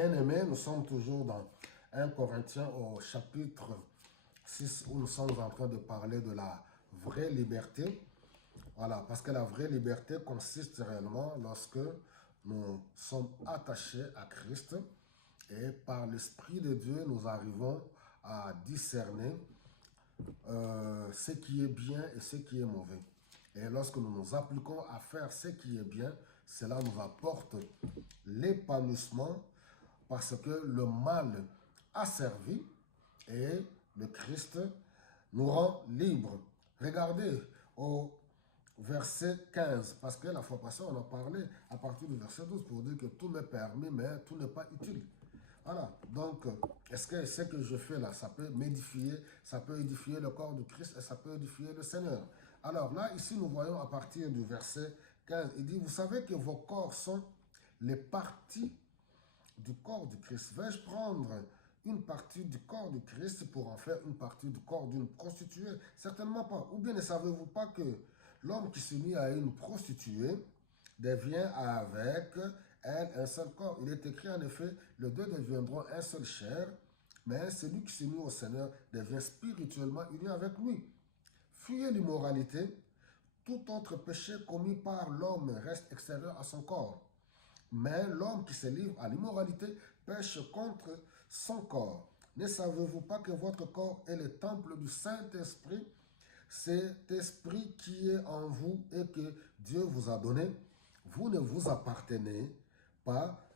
Bien-aimés, nous sommes toujours dans 1 Corinthiens au chapitre 6 où nous sommes en train de parler de la vraie liberté. Voilà, parce que la vraie liberté consiste réellement lorsque nous sommes attachés à Christ et par l'Esprit de Dieu, nous arrivons à discerner ce qui est bien et ce qui est mauvais. Et lorsque nous nous appliquons à faire ce qui est bien, cela nous apporte l'épanouissement parce que le mal a servi et le Christ nous rend libres. Regardez au verset 15, parce que la fois passée, on a parlé à partir du verset 12 pour dire que tout m'est permis, mais tout n'est pas utile. Voilà, donc, est-ce que ce que je fais là, ça peut m'édifier, ça peut édifier le corps du Christ et ça peut édifier le Seigneur. Alors là, ici, nous voyons à partir du verset 15, il dit, vous savez que vos corps sont les parties du corps du Christ. Vais-je prendre une partie du corps du Christ pour en faire une partie du corps d'une prostituée? Certainement pas. Ou bien ne savez-vous pas que l'homme qui s'unit à une prostituée devient avec elle un seul corps? Il est écrit en effet, les deux deviendront un seul chair, mais celui qui s'unit au Seigneur devient spirituellement uni avec lui. Fuyez l'immoralité. Tout autre péché commis par l'homme reste extérieur à son corps. Mais l'homme qui se livre à l'immoralité pêche contre son corps. Ne savez-vous pas que votre corps est le temple du Saint-Esprit, cet esprit qui est en vous et que Dieu vous a donné? Vous ne vous appartenez pas,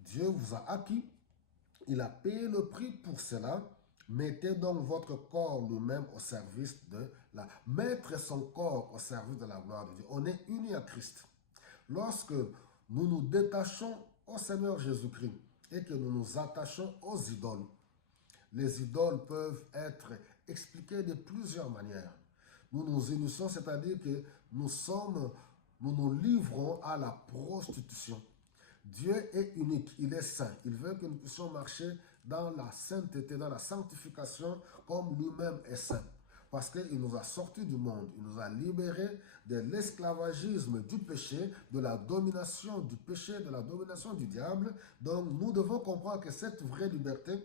Dieu vous a acquis. Il a payé le prix pour cela. Mettez donc votre corps lui-même au service de la... Mettre son corps au service de la gloire de Dieu. On est unis à Christ. Lorsque nous nous détachons au Seigneur Jésus-Christ et que nous nous attachons aux idoles, les idoles peuvent être expliquées de plusieurs manières. Nous nous unissons, c'est-à-dire que nous nous livrons à la prostitution. Dieu est unique, il est saint. Il veut que nous puissions marcher dans la sainteté, dans la sanctification, comme lui-même est saint. Parce qu'il nous a sortis du monde, il nous a libérés de l'esclavagisme du péché, de la domination du péché, de la domination du diable. Donc nous devons comprendre que cette vraie liberté,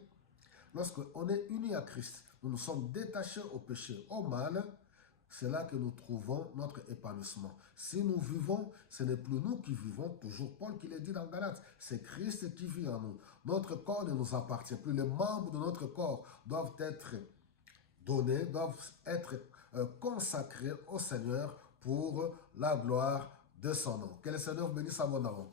lorsqu'on est unis à Christ, nous nous sommes détachés au péché, au mal, c'est là que nous trouvons notre épanouissement. Si nous vivons, ce n'est plus nous qui vivons, toujours Paul qui l'a dit dans Galates, c'est Christ qui vit en nous. Notre corps ne nous appartient plus. Les membres de notre corps doivent être donnés, doivent être consacrés au Seigneur pour la gloire de son nom. Que le Seigneur bénisse abondamment.